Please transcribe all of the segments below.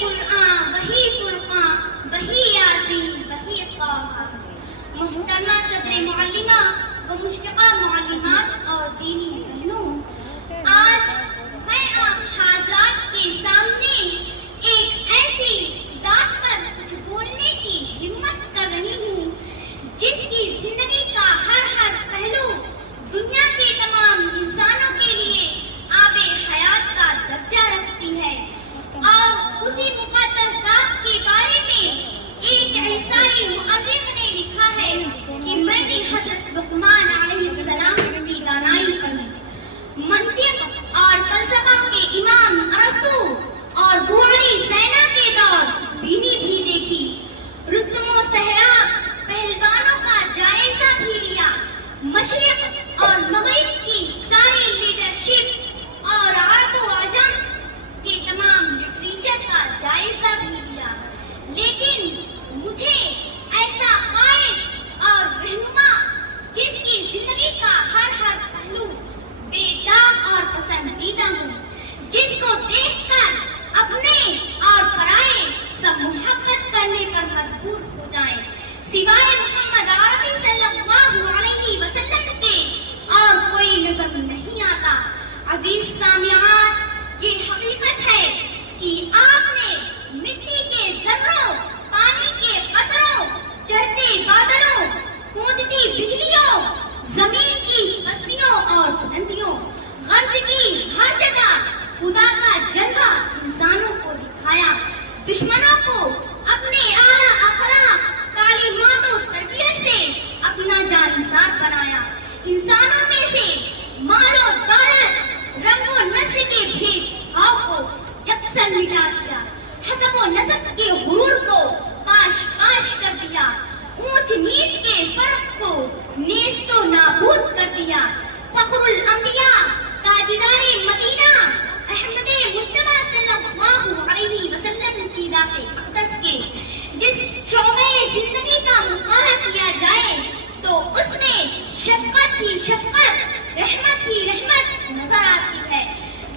قرآن وہی فرقان وہی یاسین وہی طٰہٰ۔ محترمہ صدر معلمہ و مشفقہ معلمات اور دینی بہنوں، آج میں آپ حضرات کے سامنے ایک ایسی بات پر کچھ بولنے کی ہمت کر رہی ہوں جس کی زندگی کا ہر پہلو دنیا کے تمام انسانوں کے لیے آب حیات کا درجہ رکھتی ہے، اور اسی مقدس ذات کے بارے میں ایک عیسائی مؤرخ نے لکھا ہے کہ میں نے حضرت لقمان علیہ السلام کی دانائی پڑھی، منطق اور فلسفہ کے امام ارسطو اور بوڑھی سینا کے دور بینی بھی دیکھی، رستم و صحرا پہلوانوں کا جائزہ بھی لیا، مشرق اور مغرب کی ساری لیڈرشپ اور عرب و عجم کے تمام لٹریچر کا جائزہ بھی لیا، لیکن مجھے ایسا قائد اور رہنما جس کی زندگی کا ہر پہلو بے داغ اور پسندیدہ ہو، جس کو دیکھ کر اپنے اور پرائے سب محبت کرنے پر مجبور ہو جائیں، سوائے محمد عربی صلی اللہ علیہ وسلم کے اور کوئی نظر نہیں آتا۔ عزیز سامعات، یہ حقیقت ہے کہ آپ نے مٹی کے ذروں، پانی کے قطروں، چڑھتے بادلوں، کودتی بجلیوں، زمین کی بستیوں اور بلندیوں، غرض کی ہر جگہ خدا کا جلوہ انسانوں کو دکھایا، دشمنوں کو اپنے اعلیٰ اخلاق، تعلیمات و تربیت سے اپنا جانثار بنایا، انسانوں میں سے مال و دولت، رنگ و نسل کے بھید بھاؤ کو یکسر مٹا دیا، حسب و نسب کے غرور کو پاش پاش کر دیا، اونچ نیچ کے فرق کو نیست و نابود کر دیا، فخر الانبیاء، تاجدار مدینہ، احمد مجتبیٰ صلی اللہ علیہ وسلم کی ذات اقدس کے جس شعبے زندگی کا مطالعہ کیا جائے تو اس میں شفقت ہی شفقت، رحمت ہی رحمت نظر آتی ہے۔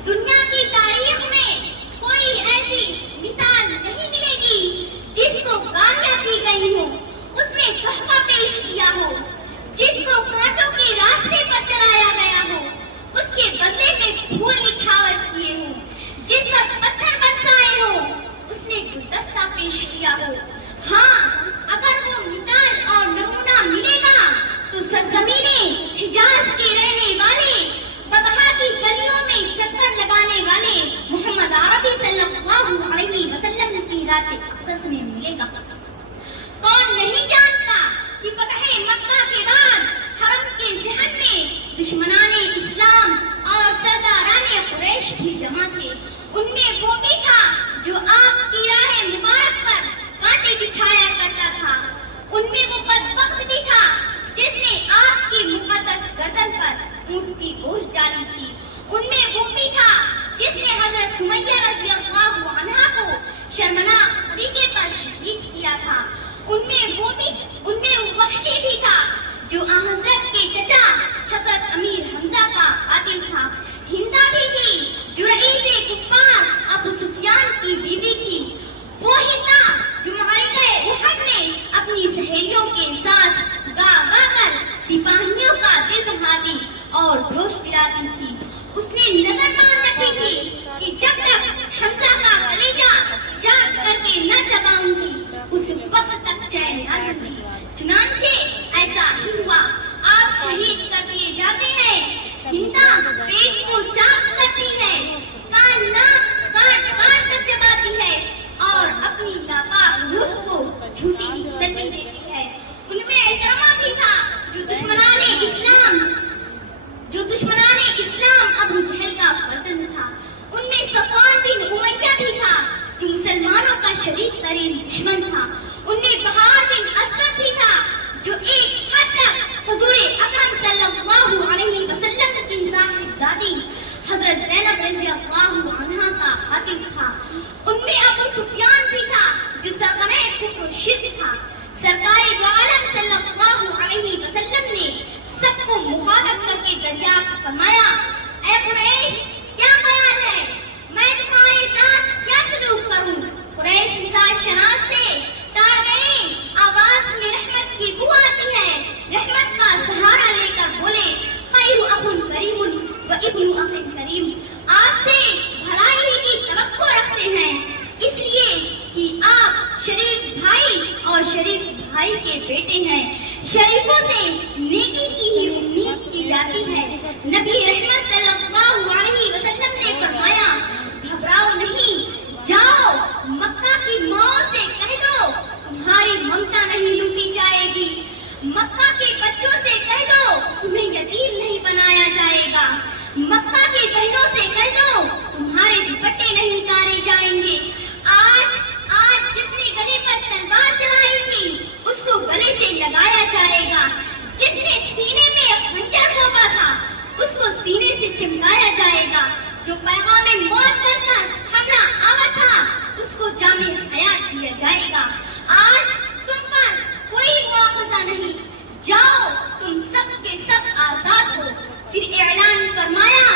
دنیا کی تاریخ میں کوئی ایسی مثال نہیں ملے گی جس کو گالیاں دی گئی ہو، اس نے تحفہ پیش کیا ہو، جس کو کانٹوں کے راستے پر چلایا گیا ہو، اس کے بدلے میں پھول نچھاور کیے ہوں، جس پر پتھر برسائے ہو، اس نے گلدستہ پیش کیا ہو۔ ہاں، اگر وہ مثال اور نمونہ ملے گا تو سرزمین حجاز کے رہنے والے، ببہا کی گلیوں میں چکر لگانے والے محمد عربی صلی اللہ علیہ وسلم کی ذات اقدس میں ملے گا۔ کون نہیں جانتا کہ فتح مکہ کے بعد حرم کے ذہن میں دشمنان اسلام اور سرداران قریش بھی جمع تھے، ان میں وہ بھی تھا جو آپ کی راہ مبارک پر کانٹے بچھایا کرتا تھا، ان میں وہ بدبخت بھی تھا جس نے آپ کی مقدس گردن پر اونٹ کی گوشت ڈالی تھی، ان میں وہ بھی تھا جس نے حضرت سمیہ رضی اللہ عنہا کو شرمناک طریقے پر شہید کیا تھا، ان میں وہ وحشی بھی تھا جو حضرت کے چچا حضرت امیر حمزہ کا قاتل تھا، ہندا بھی تھی جو رئیس کفار ابو سفیان کی بیوی تھی، وہ ہندا جو معرکہ احد میں اپنی سہیلیوں کے ساتھ گا گا کر سپاہیوں کا دل بہلاتی اور جوش دلاتی تھی، اس نے نظر مان رکھی تھی کہ جب تک حمزہ کا کلیجہ چاک کر کے نہ چباؤں گی اس وقت تک چین نہ لوں گی، چنانچہ ایسا ہی ہوا، آپ شہید کر دیے جاتے ہیں، ہندا پیٹ کو چاک کرتی ہے، کان ناک کاٹ کاٹ کر چباتی ہے اور اپنی ناپاک روح کو جھوٹی تسلی دیتی ہے، ان میں اکرمہ بھی تھا جو دشمنان اسلام ابو جہل کا فرزند تھا، ان میں صفوان بن امیہ بھی تھا جو مسلمانوں کا شدید ترین دشمن تھا، ان میں بہار بن اسد بھی تھا جو ایک حد تک حضور اکرم صلی اللہ علیہ وسلم کی صاحبزادی حضرت زینب رضی اللہ عنہا کا قاتل تھا، ان میں ابو سفیان بھی تھا جو سرغنہ بیٹے ہیں. شریفوں سے نیکی کی ہی امید کی جاتی ہے. نبی رحمت صلی اللہ علیہ وسلم نے فرمایا گھبراؤ نہیں, جاؤ مکہ کی ماں سے کہہ دو تمہاری ممتا نہیں لوٹی جائے گی. مکہ کے بچوں سے کہہ دو تمہیں یتیم نہیں بنایا جائے گا. مکہ کی بہنوں سے کہہ دو تمہارے دوپٹے نہیں اتارے جائیں گے. آج جس نے گلے پر تلوار چلائی تھی اس کو گلے سے لگایا جائے گا. جس نے سینے میں خنجر گھونپا تھا اس کو سینے سے چمٹایا جائے گا. جو پیغام موت کر کر حملہ آور تھا اس کو جامع حیات دیا جائے گا. آج تم پر کوئی مواخذہ نہیں, جاؤ تم سب کے سب آزاد ہو. پھر اعلان فرمایا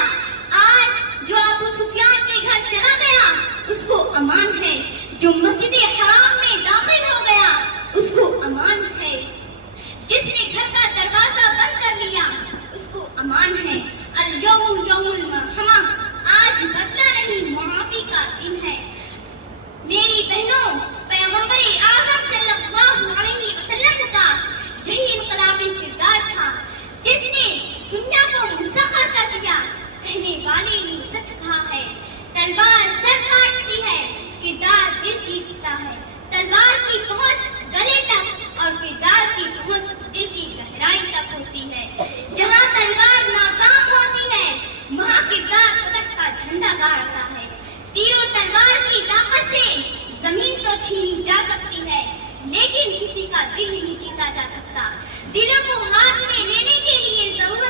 آج جو ابو سفیان کے گھر چلا گیا اس کو امان ہے, جو مسجد حرام میں داخل ہو گیا اس کو امان ہے, جس نے گھر کا دروازہ بند کر لیا اس کو امان ہے. الیوم یوم المرحمہ, آج بدلہ نہیں معافی کا دن ہے. میری بہنوں, پیغمبر اعظم صلی اللہ علیہ وسلم کا یہی انقلابی کردار تھا جس نے دنیا کو مسخر کر دیا. کہنے والے نے سچ کہا ہے, تلوار سر کاٹتی ہے, کردار دل جیتتا ہے. تلوار کی پہنچ گلے تک اور کردار کی پہنچ دل کی گہرائی تک ہوتی ہے. جہاں تلوار ناکام ہوتی ہے وہاں کردار فتح کا جھنڈا گاڑتا ہے. تیر و تلوار کی طاقت سے زمین تو چھینی جا سکتی ہے لیکن کسی کا دل نہیں جیتا جا سکتا. دلوں کو ہاتھ میں لینے کے لیے ضرورت